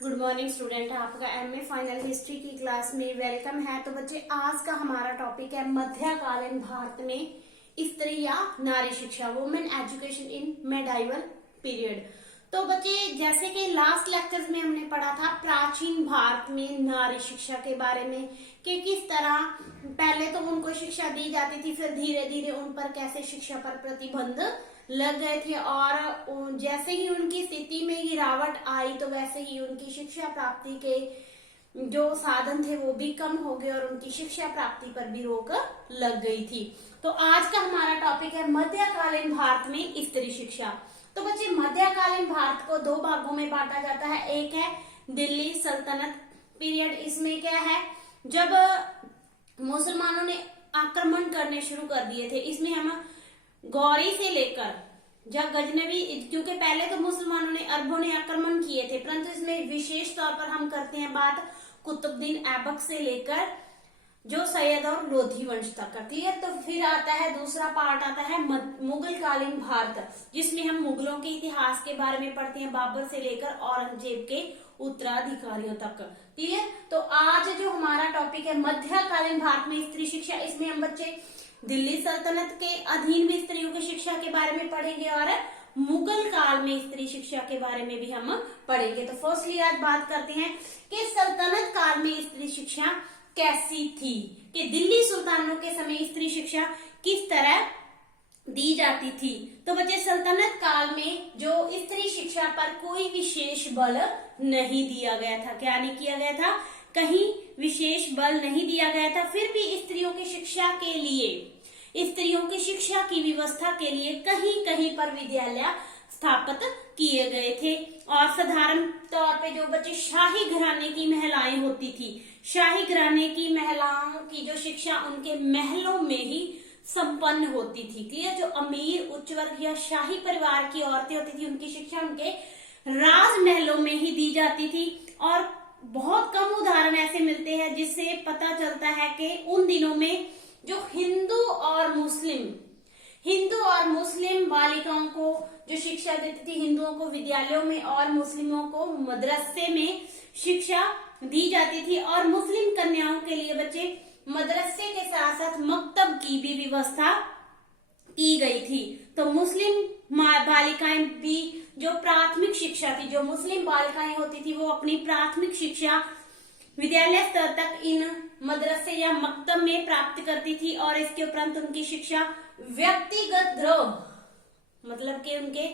Good morning student, आपका MA final history की class में वेलकम है। तो बच्चे, आज का हमारा टॉपिक है मध्यकालीन भारत में स्त्री या नारी शिक्षा, women education in medieval period. तो बच्चे, जैसे कि लास्ट लेक्चर्स में हमने पढ़ा था प्राचीन भारत में नारी शिक्षा के बारे में कि किस तरह पहले तो उनको शिक्षा दी जाती थी, फिर धीरे धीरे उन पर कैसे शिक्षा पर प्रतिबंध लग गए थे और जैसे ही उनकी स्थिति में गिरावट आई तो वैसे ही उनकी शिक्षा प्राप्ति के जो साधन थे वो भी कम हो गए और उनकी शिक्षा प्राप्ति पर भी रोक लग गई थी। तो आज का हमारा टॉपिक है मध्यकालीन भारत में स्त्री शिक्षा। तो बच्चे, मध्यकालीन भारत को दो भागों में बांटा जाता है। एक है दिल्ली सल्तनत पीरियड। इसमें क्या है, जब मुसलमानों ने आक्रमण करने शुरू कर दिए थे। इसमें हम गौरी से लेकर जब गजनवी, क्योंकि पहले तो मुसलमानों ने अरबों ने आक्रमण किए थे, परंतु इसमें विशेष तौर पर हम करते हैं बात कुतुबुद्दीन ऐबक से लेकर जो सैयद और लोधी वंश तक करती है। तो फिर आता है दूसरा पार्ट, आता है मुगल कालीन भारत, जिसमें हम मुगलों के इतिहास के बारे में पढ़ते हैं, बाबर से लेकर औरंगजेब के उत्तराधिकारियों तक। क्लियर। तो आज जो हमारा टॉपिक है मध्यकालीन भारत में स्त्री शिक्षा, इसमें हम बच्चे दिल्ली सल्तनत के अधीन में स्त्रियों की शिक्षा के बारे में पढ़ेंगे और मुगल काल में स्त्री शिक्षा के बारे में भी हम पढ़ेंगे। तो फर्स्टली आज बात करते हैं कि सल्तनत काल में स्त्री शिक्षा कैसी थी, कि दिल्ली सुल्तानों के समय स्त्री शिक्षा किस तरह दी जाती थी। तो बच्चे, सल्तनत काल में जो स्त्री शिक्षा पर कोई विशेष बल नहीं दिया गया था। क्या नहीं किया गया था? कहीं विशेष बल नहीं दिया गया था। फिर भी स्त्रियों की शिक्षा के लिए, स्त्रियों की शिक्षा की व्यवस्था के लिए कहीं कहीं पर विद्यालय स्थापित किए गए थे। और साधारण तौर पे जो बच्चे शाही घराने की महिलाएं होती थी, शाही घराने की महिलाओं की जो शिक्षा उनके महलों में ही संपन्न होती थी। क्लियर। जो अमीर उच्च वर्ग या शाही परिवार की औरतें होती थी, उनकी शिक्षा उनके राजमहलों में ही दी जाती थी। और बहुत कम उदाहरण ऐसे मिलते हैं जिससे पता चलता है कि उन दिनों में जो हिंदू और मुस्लिम बालिकाओं को जो शिक्षा देती थी, हिंदुओं को विद्यालयों में और मुस्लिमों को मदरसे में शिक्षा दी जाती थी। और मुस्लिम कन्याओं के लिए बच्चे मदरसे के साथ साथ मकतब की भी व्यवस्था की गई थी। तो मुस्लिम बालिकाएं भी जो प्राथमिक शिक्षा थी, जो मुस्लिम बालिकाएं होती थी, वो अपनी प्राथमिक शिक्षा विद्यालय स्तर तक इन मदरसे या मकतब में प्राप्त करती थी। और इसके उपरांत उनकी शिक्षा व्यक्तिगत द्रव, मतलब कि उनके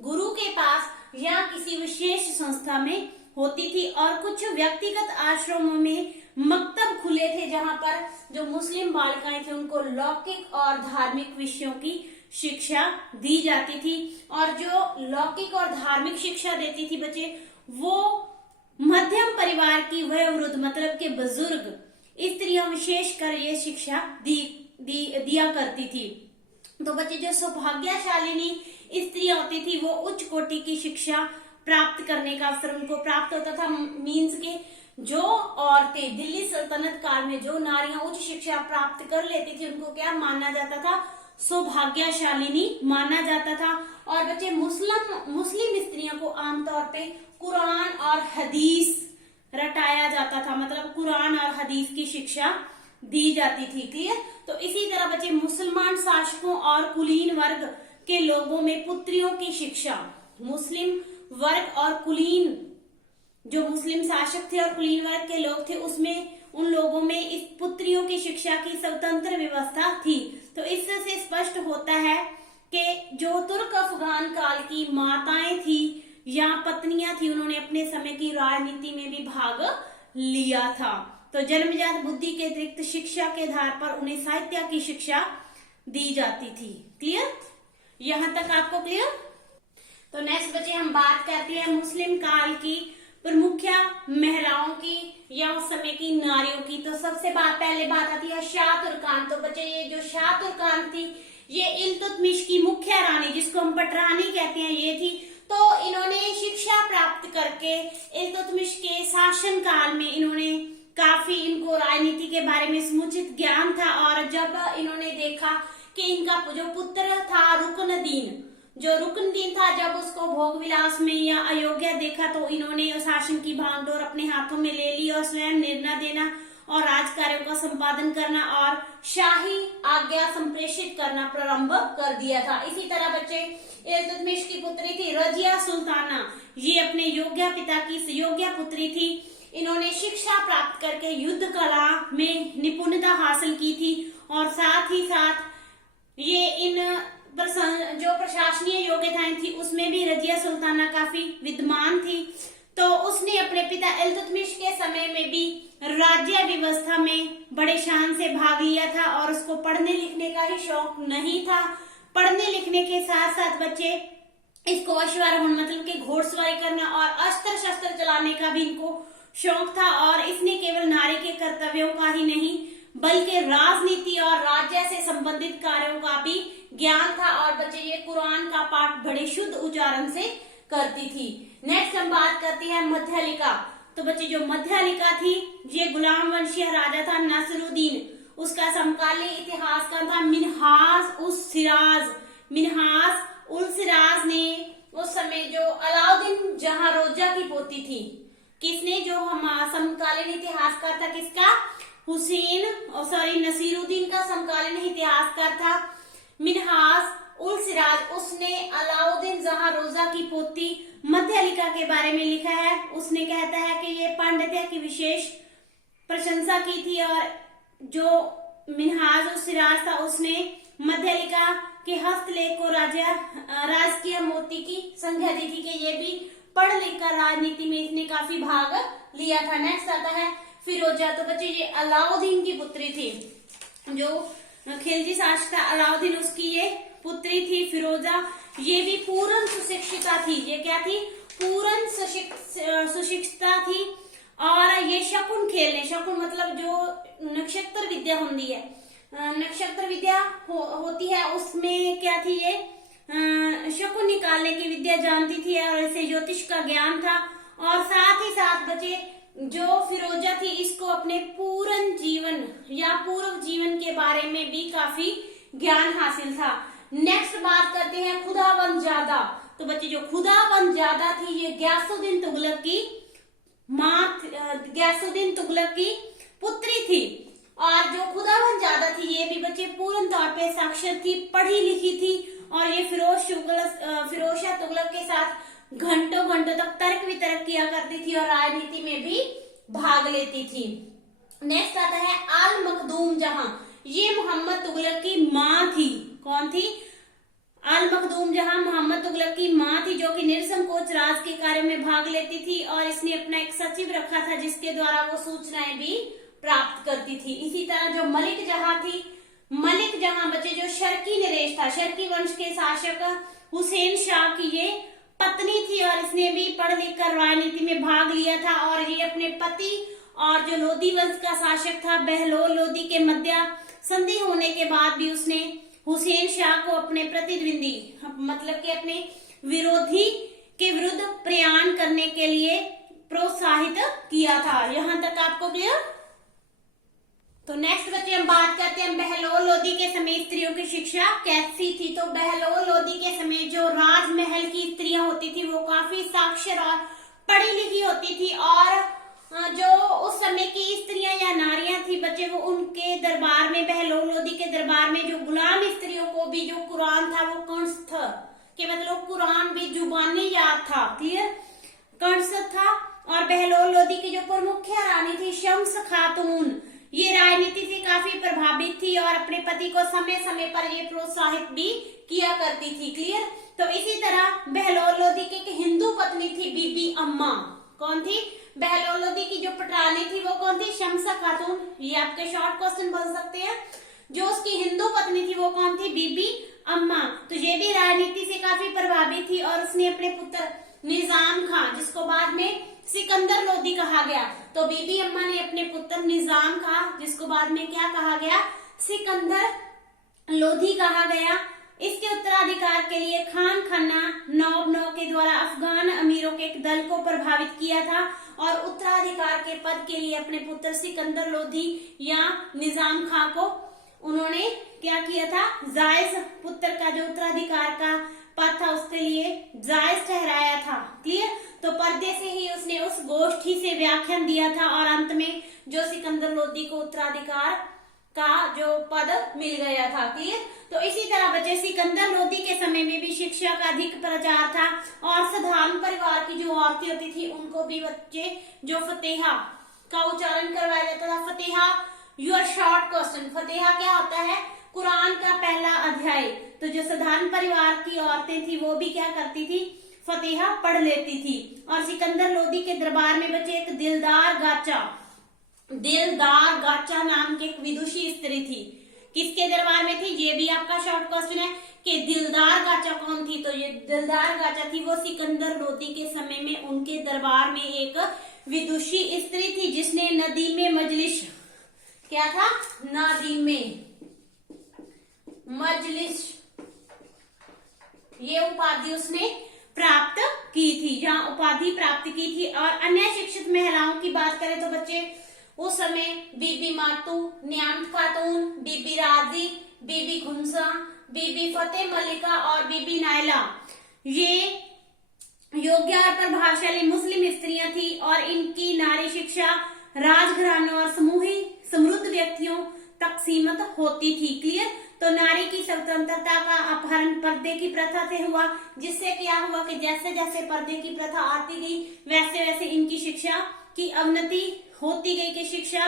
गुरु के पास या किसी विशेष संस्था में होती थी। और कुछ व्यक्तिगत आश्रमों में मकतब खुले थे जहां पर जो मुस्लिम बालिकाएं थे उनको लौकिक और धार्मिक विषयों की शिक्षा दी जाती थी। और जो लौकिक और धार्मिक शिक्षा देती थी बच्चे, वो मध्यम परिवार की वयोवृद्ध, मतलब के बुजुर्ग स्त्रियां विशेषकर ये शिक्षा दिया करती थी। तो बच्चे, जो सौभाग्यशालिनी स्त्रियां होती थी वो उच्च कोटि की शिक्षा प्राप्त करने का अवसर उनको प्राप्त होता था। मीन्स के जो औरतें दिल्ली सल्तनत काल में जो नारियां उच्च शिक्षा प्राप्त कर लेती थी उनको क्या माना जाता था? सौभाग्यशालिनी माना जाता था। और बच्चे, मुस्लिम स्त्रियों को आमतौर पे कुरान और हदीस रटाया जाता था, मतलब कुरान और हदीस की शिक्षा दी जाती थी। क्लियर। तो इसी तरह बच्चे, मुसलमान शासकों और कुलीन वर्ग के लोगों में पुत्रियों की शिक्षा, मुस्लिम वर्ग और कुलीन, जो मुस्लिम शासक थे और कुलीन वर्ग के लोग थे, उसमें उन लोगों में इस पुत्रियों की शिक्षा की स्वतंत्र व्यवस्था थी। तो इससे स्पष्ट होता है कि जो तुर्क अफगान काल की माताएं थी या पत्नियां थी, उन्होंने अपने समय की राजनीति में भी भाग लिया था। तो जन्मजात बुद्धि के अतिरिक्त शिक्षा के आधार पर उन्हें साहित्य की शिक्षा दी जाती थी। क्लियर। यहां तक आपको क्लियर? तो नेक्स्ट बच्चे, हम बात करते हैं मुस्लिम काल की प्रमुख महिलाओं की या उस समय की नारियों की। तो सबसे पहले बात आती है शाह तुर्कान। तो बच्चे, ये जो शाह तुर्कान थी, ये इल्तुतमिश की मुख्य रानी, जिसको हम पटरानी कहते हैं, ये थी। तो इन्होंने शिक्षा प्राप्त करके इल्तुतमिश के शासन काल में इन्होंने काफी, इनको राजनीति के बारे में समुचित ज्ञान था। और जब इन्होंने देखा कि इनका जो पुत्र था रुकनुद्दीन, जो रुकन दिन था, जब उसको भोग विलास में या अयोग्य देखा तो इन्होंने शासन की भागदौड़ अपने हाथों में ले ली और स्वयं निर्णय देना और राज कार्यों का संपादन करना और शाही आज्ञा संप्रेषित करना प्रारंभ कर दिया था। इसी तरह बच्चे इल्तुतमिश की पुत्री थी रजिया सुल्ताना, ये अपने योग्य पिता की योग्य पुत्री थी। इन्होंने शिक्षा प्राप्त करके युद्ध कला में निपुणता हासिल की थी और साथ ही साथ ये इन जो प्रशासनीय योग्यताएं थी उसमें भी रजिया सुल्ताना काफी विद्वान थी। तो उसने अपने पिता इल्तुतमिश के समय में भी राज्य व्यवस्था में बड़े शान से भाग लिया था और उसको पढ़ने लिखने का ही शौक नहीं था। पढ़ने लिखने के साथ साथ बच्चे इसको अश्वारोहण मतलब के घोड़सवारी करना और अस्त्र शस्त्र चलाने का भी इनको शौक था और इसने केवल नारी के कर्तव्यों का ही नहीं बल्कि राजनीति और राज्य से संबंधित कार्यों का भी ज्ञान था और बच्चे ये कुरान का पाठ बड़े शुद्ध उच्चारण से करती थी। नेक्स्ट हम बात करते हैं मध्यलिका। तो बच्चे जो मध्यलिका थी ये गुलाम वंशीय राजा था नसरुद्दीन, उसका समकालीन इतिहासकार था मिन्हाज उस सिराज। मिन्हाज उल सिराज ने उस समय जो अलाउद्दीन जहां रोजा की पोती थी, किसने, जो हम समकालीन इतिहासकार था किसका, नसीरुद्दीन का समकालीन इतिहासकार था मिन्हाज उल सिराज। उसने अलाउद्दीन जहां रोजा की पोती मध्यलिका के बारे में लिखा है। उसने कहता है कि ये पांडित्य की विशेष प्रशंसा की थी और जो मिन्हाज उल सिराज था उसने मध्यलिका के हस्तलेख को राजकीय मोती की संज्ञा दी थी कि ये भी पढ़ लिख कर राजनीति में इसने काफी भाग लिया था। नेक्स्ट आता है फिरोजा। तो बच्चे ये अलाउद्दीन की पुत्री थी, जो खिलजी शासक था अलाउद्दीन उसकी ये पुत्री थी फिरोजा। ये भी पूर्ण सुशिक्षिता थी। ये क्या थी, पूर्ण सुशिक्षिता थी और ये शकुन खेलने, शकुन मतलब जो नक्षत्र विद्या होती है, नक्षत्र विद्या होती है उसमें क्या थी, ये शकुन निकालने की विद्या जानती थी और इसे ज्योतिष का ज्ञान था। और साथ ही साथ बच्चे जो फिरोजा थी इसको अपने पूर्ण जीवन या पूर्व जीवन के बारे में भी काफी ज्ञान हासिल था। नेक्स्ट बात करते हैं खुदावंद जादा। तो बच्चे जो खुदावंद जादा थी ये गयासुद्दीन तुगलक की माँ, गयासुद्दीन तुगलक की पुत्री थी। और जो खुदावंद जादा थी ये भी बच्चे पूर्ण तौर पे साक्षर थी, पढ़ी लिखी थी और ये फिरोज शाह तुगलक के साथ घंटों घंटों तक तर्क वितर्क किया करती थी और राजनीति में भी भाग लेती थी। नेक्स्ट आता है आल मखदूम जहां। ये मोहम्मद तुगलक की माँ थी। कौन थी, आल मखदूम जहां मोहम्मद तुगलक की माँ थी, जो कि निरसंकोच राज के कार्य में भाग लेती थी और इसने अपना एक सचिव रखा था जिसके द्वारा वो सूचनाएं भी प्राप्त करती थी। इसी तरह जो मलिक जहां थी, मलिक जहां बच्चे जो शर्की नरेश था, शर्की वंश के शासक हुसैन शाह की ये पत्नी थी और इसने भी पढ़ लिख कर राजनीति में भाग लिया था और ये अपने पति और जो लोदी वंश का शासक था बहलोल लोदी के मध्य संधि होने के बाद भी उसने हुसैन शाह को अपने प्रतिद्वंदी मतलब कि अपने विरोधी के विरुद्ध प्रयाण करने के लिए प्रोत्साहित किया था। यहाँ तक आपको क्लियर। तो नेक्स्ट बच्चे हम बात करते हैं बहलोल लोदी के समय स्त्रियों की शिक्षा कैसी थी। तो बहलोल लोदी के समय जो राजमहल की स्त्रियां होती थी वो काफी साक्षर और पढ़ी लिखी होती थी और जो उस समय की स्त्रियां या नारियां थी बच्चे वो उनके दरबार में, बहलोल लोदी के दरबार में जो गुलाम स्त्रियों को भी जो कुरान था वो कंठ कि मतलब कुरान भी जुबानी याद था, क्लियर, कंठ था। और बहलोल लोदी की जो प्रमुख रानी थी शम्स खातून, ये राजनीति से काफी प्रभावित थी और अपने पति को समय समय पर ये प्रोत्साहित भी किया करती थी, क्लियर। तो इसी तरह बहलोल लोदी की एक हिंदू पत्नी थी बीबी अम्मा। कौन थी, बहलोल लोदी की जो पटरानी थी वो कौन थी, शम्स खातून। ये आपके शॉर्ट क्वेश्चन बन सकते हैं। जो उसकी हिंदू पत्नी थी वो कौन थी, बीबी अम्मा। तो ये भी राजनीति से काफी प्रभावित थी और उसने अपने पुत्र निजाम खान, जिसको बाद में सिकंदर लोदी कहा गया, तो बीबी अम्मा ने अपने पुत्र निजाम खान, जिसको बाद में क्या कहा गया, सिकंदर लोधी कहा गया, इसके उत्तराधिकार के लिए खान खन्ना नौब नौ के द्वारा अफगान अमीरों के एक दल को प्रभावित किया था और उत्तराधिकार के पद के लिए अपने पुत्र सिकंदर लोधी या निजाम खान को उन्होंने क्या किया था, जायज पुत्र का जो उत्तराधिकार का पद था उसके लिए जायज ठहराया था। क्लियर। तो पर्दे से ही उसने उस गोष्ठी से व्याख्यान दिया था और अंत में जो सिकंदर लोदी को उत्तराधिकार का जो पद मिल गया था। क्लियर। तो इसी तरह बच्चे सिकंदर लोदी के समय में भी शिक्षा का अधिक प्रचार था और साधारण परिवार की जो औरतें होती थी उनको भी बच्चे जो फतेहा का उच्चारण करवाया जाता था। फतेहा योर शॉर्ट क्वेश्चन, फतेहा क्या होता है? कुरान का पहला अध्याय। तो जो साधारण परिवार की औरतें थी वो भी क्या करती थी? फतेहा पढ़ लेती थी। और सिकंदर लोदी के दरबार में बच्चे एक दिलदार गाचा नाम की एक विदुषी स्त्री थी। किसके दरबार में थी? ये भी आपका शॉर्ट क्वेश्चन है कि दिलदार गाचा कौन थी? तो ये दिलदार गाचा थी वो सिकंदर लोदी के समय में उनके दरबार में एक विदुषी स्त्री थी जिसने नदी में मजलिस, क्या था? नदी में मजलिस, ये उपाधि उसने प्राप्त की थी, जहां उपाधि प्राप्त की थी। और अन्य शिक्षित महिलाओं की बात करें तो बच्चे उस समय बीबी मातू, न्याम खातून, बीबी राजी, बीबी घुमसा, बीबी फतेह मलिका और बीबी नायला, ये योग्य और प्रभावशाली मुस्लिम स्त्रियां थी और इनकी नारी शिक्षा राजघरानों और समृद्ध व्यक्तियों तक सीमित होती थी। क्लियर। तो नारी की स्वतंत्रता का अपहरण पर्दे की प्रथा से हुआ, जिससे क्या हुआ कि जैसे जैसे पर्दे की प्रथा आती गई वैसे वैसे इनकी शिक्षा की अवनति होती गई कि शिक्षा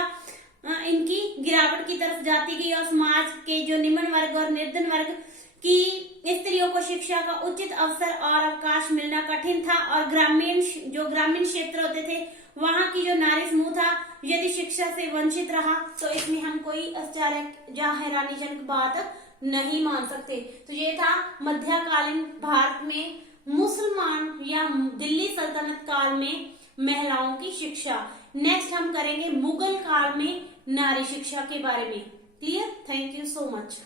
इनकी गिरावट की तरफ जाती गई और समाज के जो निम्न वर्ग और निर्धन वर्ग की स्त्रियों को शिक्षा का उचित अवसर और अवकाश मिलना कठिन था। और ग्रामीण क्षेत्र होते थे वहां की जो नारी समूह था यदि शिक्षा से वंचित रहा तो इसमें हम कोई आश्चर्य या हैरानीजनक बात नहीं मान सकते। तो ये था मध्यकालीन भारत में मुसलमान या दिल्ली सल्तनत काल में महिलाओं की शिक्षा। नेक्स्ट हम करेंगे मुगल काल में नारी शिक्षा के बारे में। Clear. Thank you so much.